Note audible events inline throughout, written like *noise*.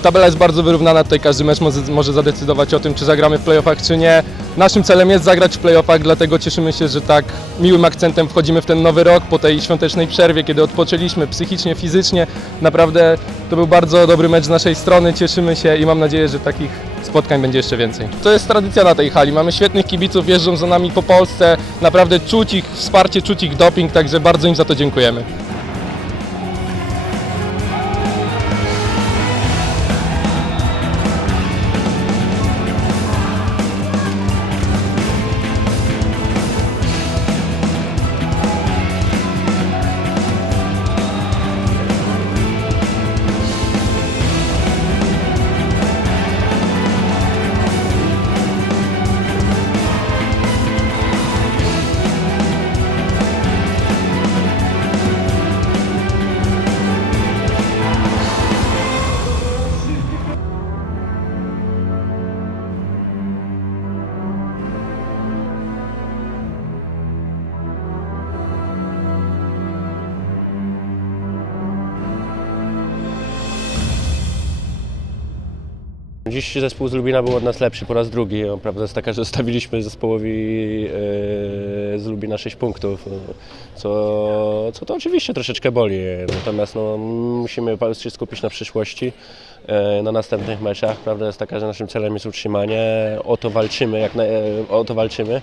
tabela jest bardzo wyrównana, tutaj każdy mecz może, może zadecydować o tym, czy zagramy w playoffach, czy nie. Naszym celem jest zagrać w playoffach, dlatego cieszymy się, że tak miłym akcentem wchodzimy w ten nowy rok po tej świątecznej przerwie, kiedy odpoczęliśmy psychicznie, fizycznie. Naprawdę to był bardzo dobry mecz z naszej strony, cieszymy się i mam nadzieję, że takich spotkań będzie jeszcze więcej. To jest tradycja na tej hali, mamy świetnych kibiców, jeżdżą za nami po Polsce, naprawdę czuć ich wsparcie, czuć ich doping, także bardzo im za to dziękujemy. Dziś zespół z Lubina był od nas lepszy po raz drugi. Prawda jest taka, że zostawiliśmy zespołowi e, z Lubina 6 punktów, co, co to oczywiście troszeczkę boli. Natomiast no, musimy się skupić na przyszłości, e, na następnych meczach. Prawda jest taka, że naszym celem jest utrzymanie. O to walczymy, jak na, e, o to walczymy.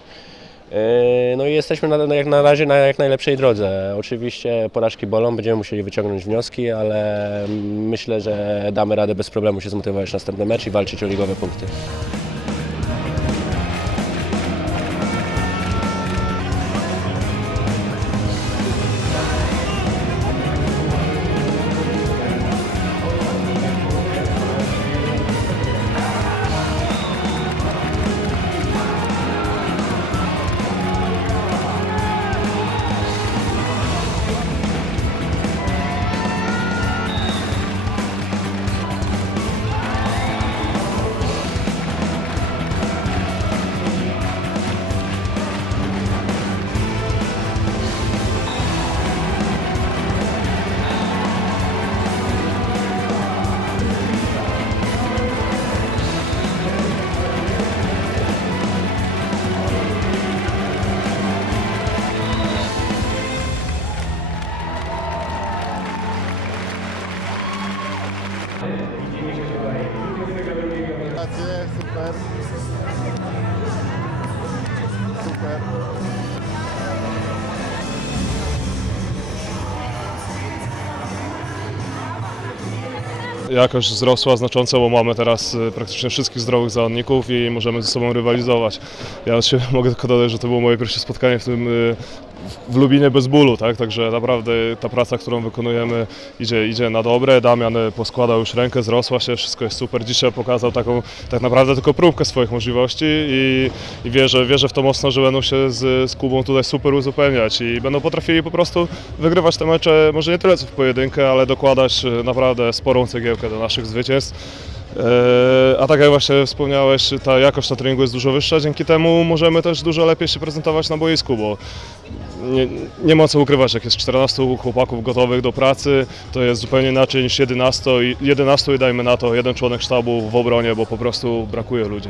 E, No i jesteśmy na, jak na razie na jak najlepszej drodze. Oczywiście porażki bolą, będziemy musieli wyciągnąć wnioski, ale myślę, że damy radę bez problemu się zmotywować na następny mecz i walczyć o ligowe punkty. Gratulacje, super. Super. jakość wzrosła znacząco, bo mamy teraz y, praktycznie wszystkich zdrowych zawodników i możemy ze sobą rywalizować. Ja od siebie *laughs* mogę tylko dodać, że to było moje pierwsze spotkanie w tym y, w Lubinie bez bólu, tak? Także naprawdę ta praca, którą wykonujemy idzie, idzie na dobre. Damian y, poskładał już rękę, zrosła się, wszystko jest super. Dzisiaj pokazał taką tak naprawdę tylko próbkę swoich możliwości i, i wierzę, wierzę w to mocno, że będą się z, z Kubą tutaj super uzupełniać i będą potrafili po prostu wygrywać te mecze, może nie tyle co w pojedynkę, ale dokładać y, naprawdę sporą cegiełkę do naszych zwycięstw. E, A tak jak właśnie wspomniałeś, ta jakość na treningu jest dużo wyższa, dzięki temu możemy też dużo lepiej się prezentować na boisku, bo nie, nie ma co ukrywać, jak jest 14 chłopaków gotowych do pracy, to jest zupełnie inaczej niż 11 i 11 i dajmy na to jeden członek sztabu w obronie, bo po prostu brakuje ludzi.